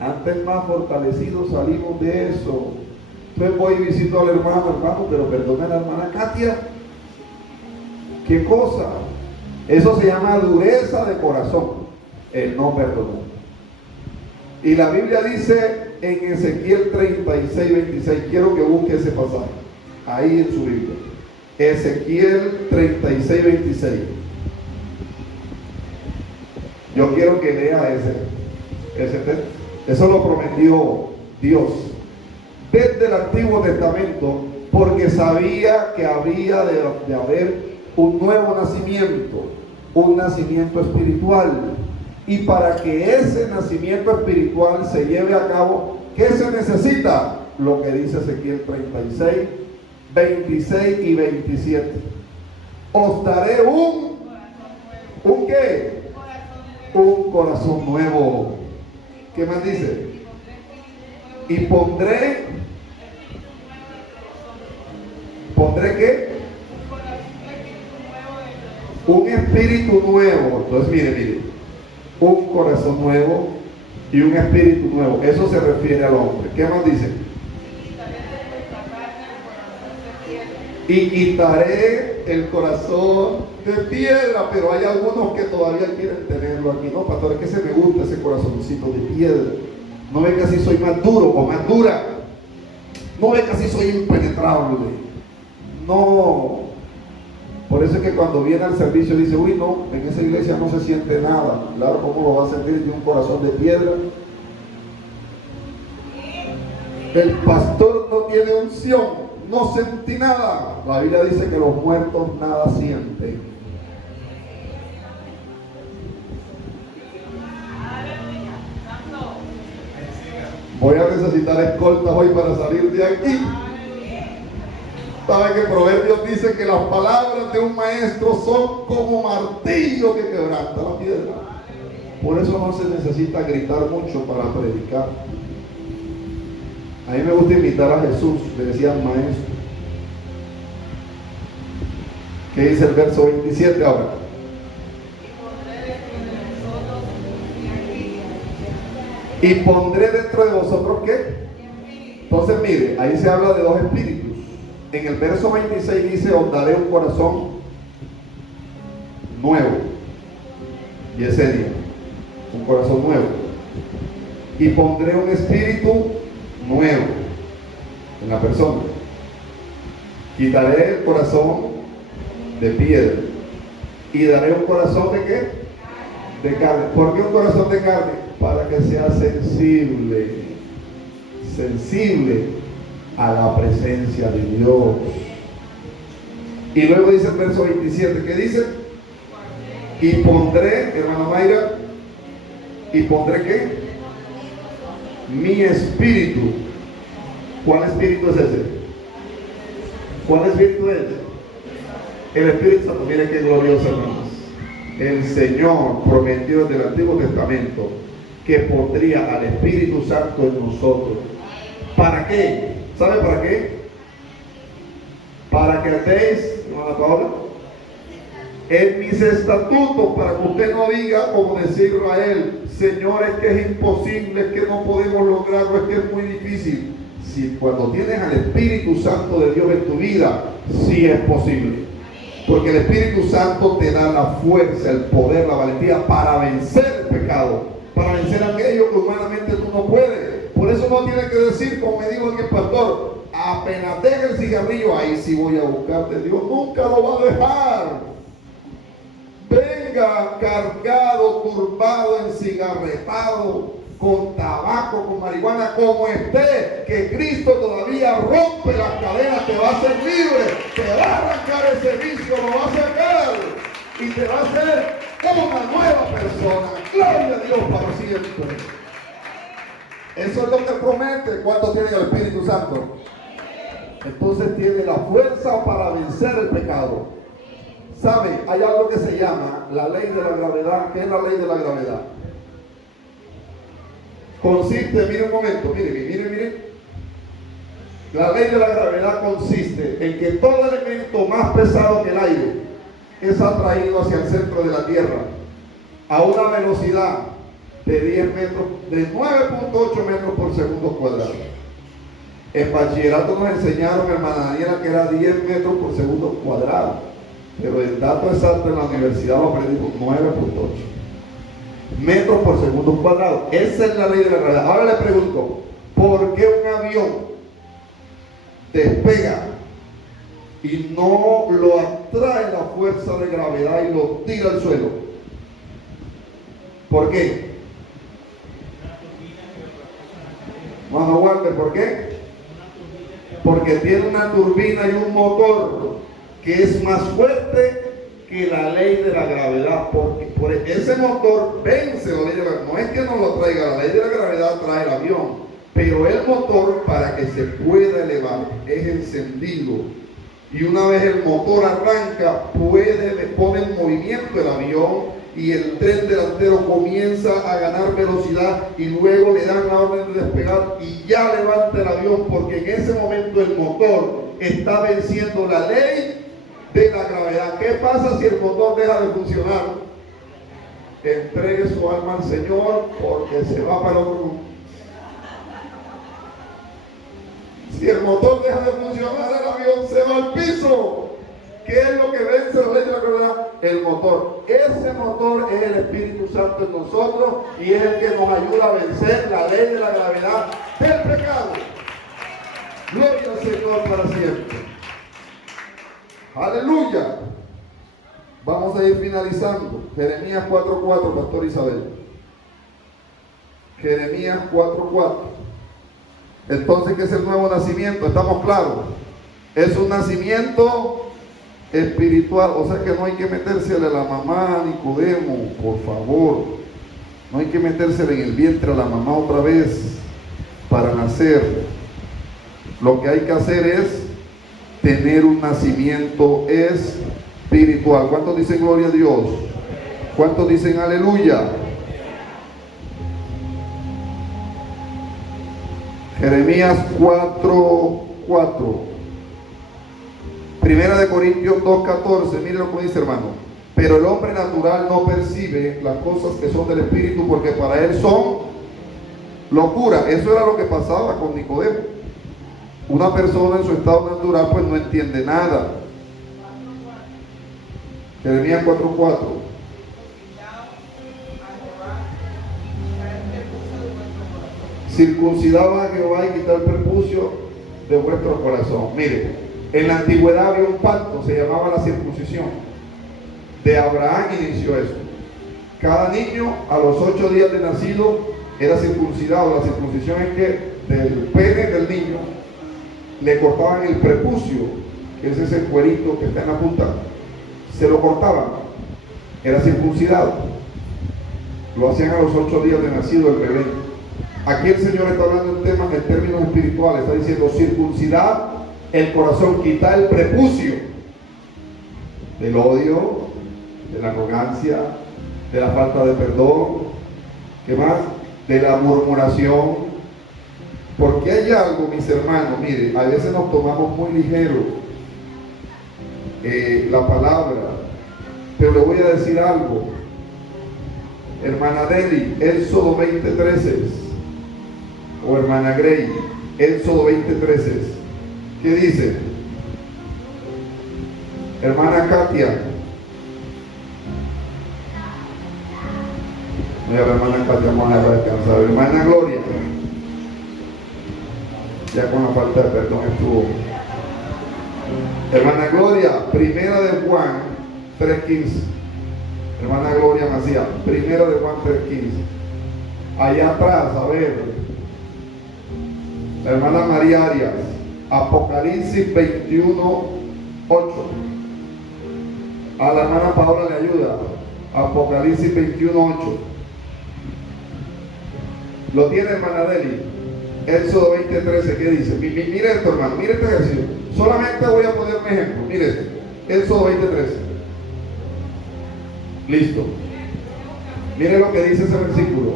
Antes más fortalecidos salimos de eso. Entonces voy y visito al hermano, pero perdona a la hermana Katia. ¿Qué cosa? Eso se llama dureza de corazón, el no perdonar. Y la Biblia dice en Ezequiel 36, 26, quiero que busque ese pasaje, ahí en su Biblia. Ezequiel 36, 26. Yo quiero que lea ese texto. Eso lo prometió Dios desde el Antiguo Testamento, porque sabía que había de haber un nuevo nacimiento, un nacimiento espiritual. Y para que ese nacimiento espiritual se lleve a cabo, ¿qué se necesita? Lo que dice Ezequiel 36, 26 y 27. Os daré ¿un qué? Un corazón nuevo. ¿Qué más dice? Y ¿pondré qué? Un espíritu nuevo. Entonces mire, un corazón nuevo y un espíritu nuevo. Eso se refiere al hombre. ¿Qué más dice? Y quitaré el corazón de piedra, pero hay algunos que todavía quieren tenerlo aquí. No, pastor, es que se me gusta ese corazoncito de piedra. No ve que así soy más duro o más dura. No ve que así soy impenetrable. No. Por eso es que cuando viene al servicio dice, uy no, en esa iglesia no se siente nada. Claro, ¿cómo lo va a sentir de un corazón de piedra? El pastor no tiene unción. No sentí nada. La Biblia dice que los muertos nada sienten. Voy a necesitar escoltas hoy para salir de aquí. ¿Sabe que Proverbios dice que las palabras de un maestro son como martillo que quebranta la piedra? Por eso no se necesita gritar mucho para predicar. A mí me gusta imitar a Jesús, le decían maestro. ¿Qué dice el verso 27 ahora? Y pondré dentro de vosotros ¿qué? Entonces mire, ahí se habla de dos espíritus. En el verso 26 dice, os daré un corazón nuevo. Y ese día, un corazón nuevo. Y pondré un espíritu nuevo en la persona. Quitaré el corazón de piedra y daré un corazón de ¿qué? De carne. ¿Por qué un corazón de carne? para que sea sensible a la presencia de Dios. Y luego dice el verso 27, ¿qué dice? Y pondré, hermana Mayra, ¿y pondré qué? Mi espíritu. ¿Cuál espíritu es ese? ¿Cuál espíritu es? El Espíritu Santo. Mire qué glorioso, hermanos. El Señor prometió desde el Antiguo Testamento que pondría al Espíritu Santo en nosotros. ¿Para qué? ¿Sabe para qué? Para que andéis, hermana Paula, en mis estatutos, para que usted no diga, como decía Israel, Señor, es que es imposible, es que no podemos lograrlo, es que es muy difícil. Si cuando tienes al Espíritu Santo de Dios en tu vida, sí es posible. Porque el Espíritu Santo te da la fuerza, el poder, la valentía para vencer el pecado, para vencer aquello que humanamente tú no puedes. Por eso no tiene que decir, como me dijo el pastor, apenas deje el cigarrillo, ahí sí voy a buscarte. Dios nunca lo va a dejar. Venga cargado, turbado, encigarretado, con tabaco, con marihuana, como esté, que Cristo todavía rompe las cadenas, te va a hacer libre, te va a arrancar ese vicio, lo va a sacar y te va a hacer una nueva persona. Gloria a Dios para siempre. Eso es lo que promete. ¿Cuántos tienen el Espíritu Santo? Entonces tiene la fuerza para vencer el pecado. ¿Sabe? Hay algo que se llama la ley de la gravedad. ¿Qué es la ley de la gravedad? Consiste, mire un momento, mire. La ley de la gravedad consiste en que todo elemento más pesado que el aire es atraído hacia el centro de la Tierra a una velocidad de 10 metros, de 9.8 metros por segundo cuadrado. En bachillerato nos enseñaron, hermana Daniela, que era 10 metros por segundo cuadrado, pero el dato exacto en la universidad lo aprendimos 9.8 metros por segundo cuadrado. Esa es la ley de la gravedad. Ahora le pregunto, ¿por qué un avión despega y no lo atrae la fuerza de gravedad y lo tira al suelo? ¿Por qué? Mano Walter, ¿por qué? Porque tiene una turbina y un motor que es más fuerte que la ley de la gravedad, porque por ese motor vence la ley de la gravedad. No es que no lo traiga, la ley de la gravedad trae el avión, pero el motor, para que se pueda elevar, es encendido, y una vez el motor arranca, pone en movimiento el avión, y el tren delantero comienza a ganar velocidad, y luego le dan la orden de despegar y ya levanta el avión, porque en ese momento el motor está venciendo la ley de la gravedad. ¿Qué pasa si el motor deja de funcionar? Entregue su alma al Señor, porque se va para otro mundo. Si el motor deja de funcionar, el avión se va al piso. ¿Qué es lo que vence la ley de la gravedad? El motor. Ese motor es el Espíritu Santo en nosotros y es el que nos ayuda a vencer la ley de la gravedad del pecado. Gloria al Señor para siempre. Aleluya. Vamos a ir finalizando. Jeremías 4:4, Pastor Isabel. Jeremías 4:4. Entonces, ¿qué es el nuevo nacimiento? ¿Estamos claros? Es un nacimiento espiritual, o sea que no hay que metérsele a la mamá a Nicodemo, por favor. No hay que metérsele en el vientre a la mamá otra vez para nacer. Lo que hay que hacer es tener un nacimiento espiritual. ¿Cuántos dicen gloria a Dios? ¿Cuántos dicen aleluya? Jeremías 4:4. Primera de Corintios 2:14. Miren lo que dice, hermano. Pero el hombre natural no percibe las cosas que son del Espíritu, porque para él son locura. Eso era lo que pasaba con Nicodemo. Una persona en su estado natural pues no entiende nada. Jeremías 4:4. Circuncidaos a Jehová y quitad el prepucio de vuestro corazón. Mire, en la antigüedad había un pacto, se llamaba la circuncisión. De Abraham inició eso. Cada niño a los 8 días de nacido era circuncidado. La circuncisión es que del pene del niño le cortaban el prepucio, que es ese cuerito que está en la punta, se lo cortaban, era circuncidado. Lo hacían a los 8 días de nacido el bebé. Aquí el Señor está hablando en términos espirituales, está diciendo circuncidar el corazón, quitar el prepucio del odio, de la arrogancia, de la falta de perdón, ¿qué más? De la murmuración. Porque hay algo, mis hermanos, miren, a veces nos tomamos muy ligero la palabra, pero le voy a decir algo. Hermana Deli, Éxodo 20:13, o hermana Grey, Éxodo 20:13, ¿qué dice? Hermana Katia, mira, la hermana Katia, vamos a descansar. Hermana Gloria, ya con la falta de perdón estuvo. Hermana Gloria, primera de Juan 3:15. Hermana Gloria Macías, primera de Juan 3:15. Allá atrás, a ver, la hermana María Arias, Apocalipsis 21:8. A la hermana Paola le ayuda, Apocalipsis 21:8. ¿Lo tiene, hermana Deli? Éxodo 20:13, ¿qué dice? Mire esto, hermano, mire este ejercicio. Solamente voy a poner un ejemplo. Mire esto, Éxodo 20:13. Listo. Mire lo que dice ese versículo.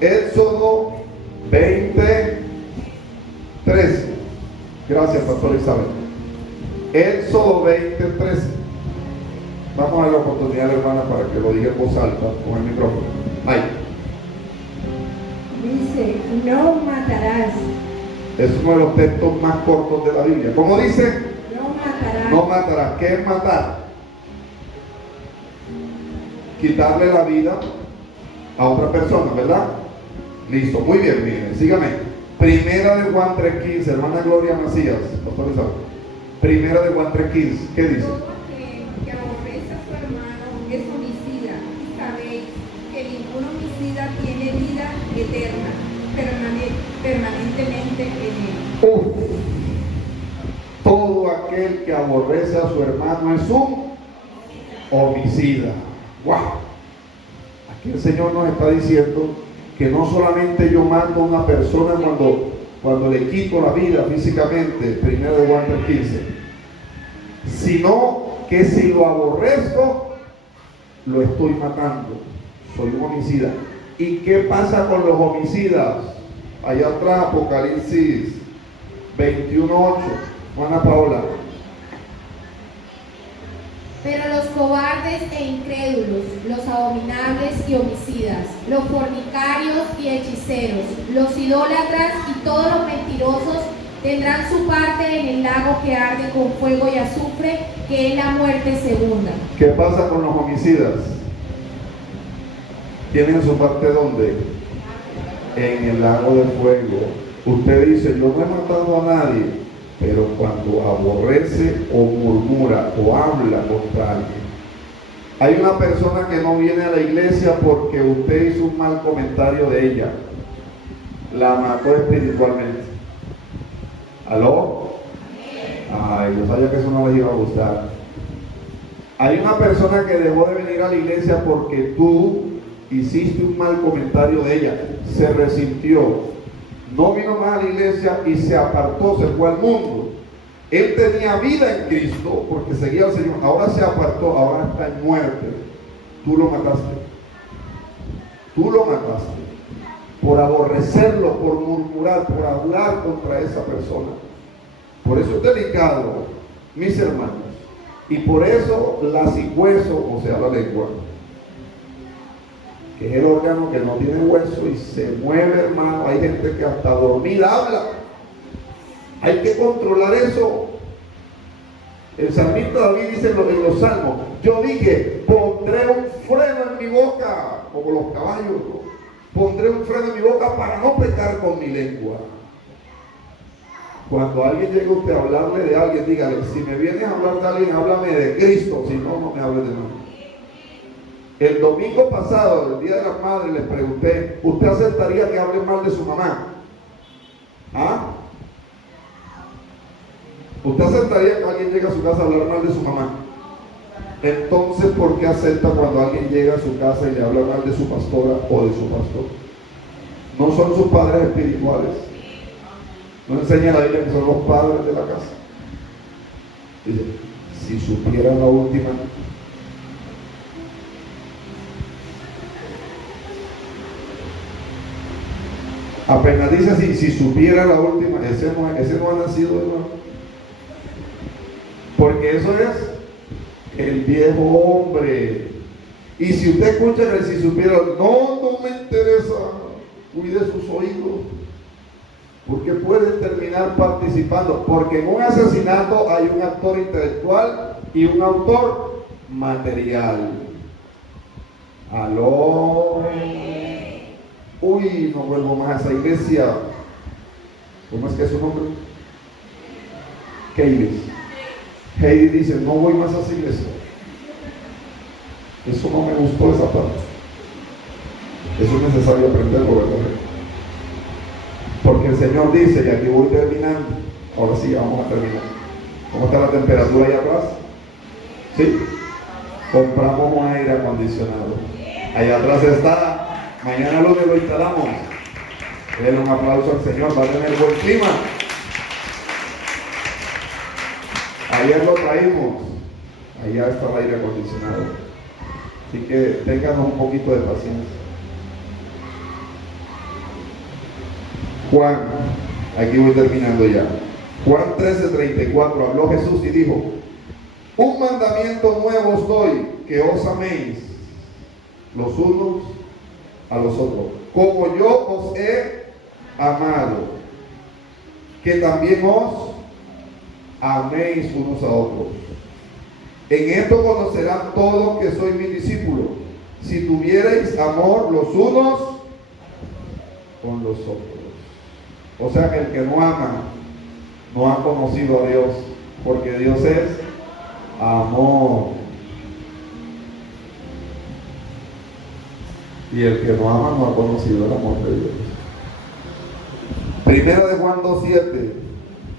Éxodo 20:13. Gracias, pastor Isabel. Éxodo 20:13. Vamos a dar la oportunidad, hermana, para que lo diga en voz alta con el micrófono. Ahí. Dice, no matarás. Es uno de los textos más cortos de la Biblia. ¿Cómo dice? No matarás. No matarás. ¿Qué es matar? Quitarle la vida a otra persona, ¿verdad? Listo, muy bien, miren, sígame. Primera de Juan 3:15, hermana Gloria Macías, pastor Isabel. Primera de Juan 3:15, ¿qué dice? Todo aquel que aborrece a su hermano es homicida, y sabéis que ningún homicida tiene vida eterna, permanentemente en él. Todo aquel que aborrece a su hermano es un homicida. ¡Wow! Aquí el Señor nos está diciendo que no solamente yo mato a una persona cuando le quito la vida físicamente, primero de Juan 3:15, sino que si lo aborrezco, lo estoy matando. Soy un homicida. ¿Y qué pasa con los homicidas? Allá atrás, Apocalipsis 21:8. Juana Paola. Pero los cobardes e incrédulos, los abominables y homicidas, los fornicarios y hechiceros, los idólatras y todos los mentirosos tendrán su parte en el lago que arde con fuego y azufre, que es la muerte segunda. ¿Qué pasa con los homicidas? ¿Tienen su parte dónde? En el lago de fuego. Usted dice, yo no he matado a nadie. Pero cuando aborrece o murmura o habla contra alguien, hay una persona que no viene a la iglesia porque usted hizo un mal comentario de ella, la mató espiritualmente. ¿Aló? Ay, yo sabía que eso no les iba a gustar. Hay una persona que dejó de venir a la iglesia porque tú hiciste un mal comentario de ella, se resintió, no vino más a la iglesia y se apartó, se fue al mundo. Él tenía vida en Cristo porque seguía al Señor, ahora se apartó, ahora está en muerte. Tú lo mataste. Tú lo mataste por aborrecerlo, por murmurar, por hablar contra esa persona. Por eso es delicado, mis hermanos, y por eso la sigüeso, o sea, la lengua, que es el órgano que no tiene hueso y se mueve, hermano. Hay gente que hasta dormida habla. Hay que controlar eso. El salmista David dice en los salmos, yo dije, pondré un freno en mi boca, como los caballos, ¿no? Pondré un freno en mi boca para no pecar con mi lengua. Cuando alguien llegue a usted a hablarle de alguien, dígale, si me vienes a hablar de alguien, háblame de Cristo, si no, no me hables de nada. El domingo pasado, el Día de las Madres, les pregunté, ¿usted aceptaría que hable mal de su mamá? ¿Ah? ¿Usted aceptaría que alguien llegue a su casa a hablar mal de su mamá? Entonces, ¿por qué acepta cuando alguien llega a su casa y le habla mal de su pastora o de su pastor? No son sus padres espirituales. No enseña la Biblia que son los padres de la casa. Dice, si supieran la última. Apenas dice así, si supiera la última, ese no ha nacido de nuevo. Porque eso es el viejo hombre. Y si usted escucha que si supiera, no me interesa, cuide sus oídos. Porque pueden terminar participando. Porque en un asesinato hay un actor intelectual y un autor material. Aló. Uy, no vuelvo más a esa iglesia. ¿Cómo es que es su nombre? Keilis. Heidi dice, no voy más a esa iglesia. Eso no me gustó, esa parte. Eso es necesario aprenderlo, ¿verdad? Porque el Señor dice, y aquí voy terminando. Ahora sí, vamos a terminar. ¿Cómo está la temperatura ahí atrás? ¿Sí? Compramos un aire acondicionado. Allá atrás está. Mañana lunes lo instalamos. Denle un aplauso al Señor, va a tener buen clima. Ayer lo traímos. Allá está el aire acondicionado. Así que ténganos un poquito de paciencia. Juan, aquí voy terminando ya. Juan 13:34, habló Jesús y dijo: un mandamiento nuevo os doy, que os améis los unos a los otros, como yo os he amado, que también os améis unos a otros. En esto conocerán todos que sois mis discípulos, si tuvierais amor los unos con los otros. O sea que el que no ama no ha conocido a Dios, porque Dios es amor. Y el que no ama no ha conocido el amor de Dios. Primera de Juan 2:7,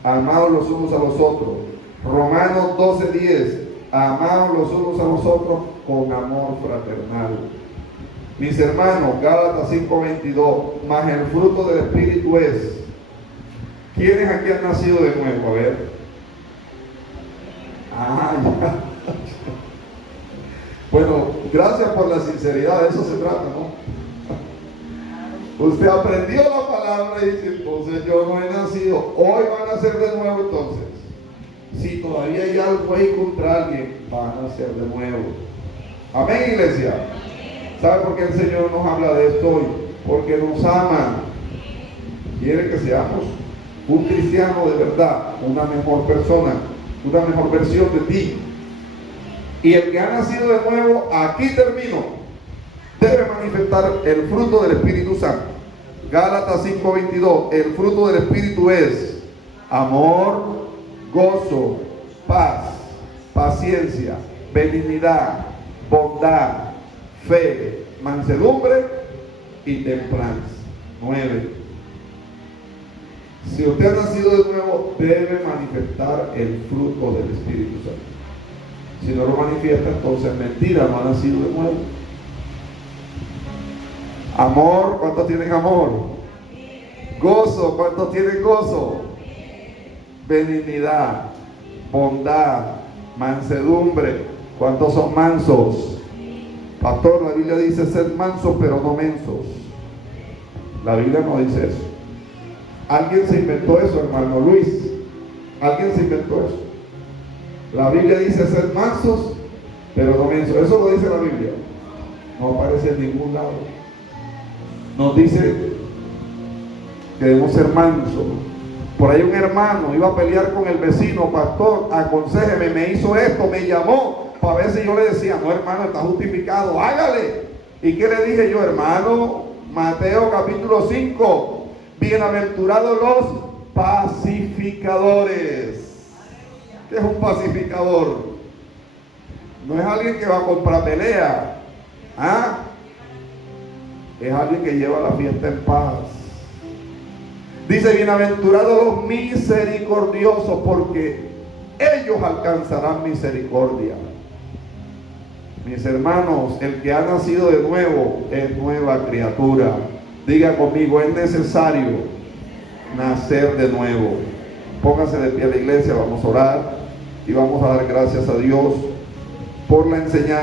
amados los unos a los otros. Romanos 12:10, amados los unos a los otros con amor fraternal. Mis hermanos, Gálatas 5:22, mas el fruto del Espíritu es. ¿Quiénes aquí han nacido de nuevo? A ver. Ya. Bueno, gracias por la sinceridad, de eso se trata, ¿no? Usted aprendió la palabra y dice, entonces yo no he nacido. Hoy van a nacer de nuevo entonces. Si todavía hay algo ahí contra alguien, van a nacer de nuevo. Amén, iglesia. ¿Sabe por qué el Señor nos habla de esto hoy? Porque nos ama. Quiere que seamos un cristiano de verdad, una mejor persona, una mejor versión de ti. Y el que ha nacido de nuevo, aquí termino, debe manifestar el fruto del Espíritu Santo. Gálatas 5:22, el fruto del Espíritu es amor, gozo, paz, paciencia, benignidad, bondad, fe, mansedumbre y templanza. 9. Si usted ha nacido de nuevo, debe manifestar el fruto del Espíritu Santo. Si no lo manifiesta, entonces mentira, no ha nacido de nuevo. Amor, ¿cuántos tienen amor? Gozo, ¿cuántos tienen gozo? Benignidad, bondad, mansedumbre, ¿cuántos son mansos? Pastor, la Biblia dice ser mansos pero no mensos. La Biblia no dice eso. Alguien se inventó eso, hermano Luis. Alguien se inventó eso. La Biblia dice ser mansos, pero no mensos. Eso lo dice la Biblia. No aparece en ningún lado. Nos dice que debemos ser mansos. Por ahí un hermano iba a pelear con el vecino, pastor, aconséjeme, me hizo esto, me llamó, para ver si yo le decía, no hermano, está justificado, hágale. ¿Y qué le dije yo, hermano? Mateo capítulo 5, bienaventurados los pacificadores. ¿Qué es un pacificador? No es alguien que va a comprar pelea. ¿Ah? Es alguien que lleva la fiesta en paz. Dice, bienaventurados los misericordiosos, porque ellos alcanzarán misericordia. Mis hermanos, el que ha nacido de nuevo es nueva criatura. Diga conmigo, es necesario nacer de nuevo. Póngase de pie a la iglesia, vamos a orar y vamos a dar gracias a Dios por la enseñanza.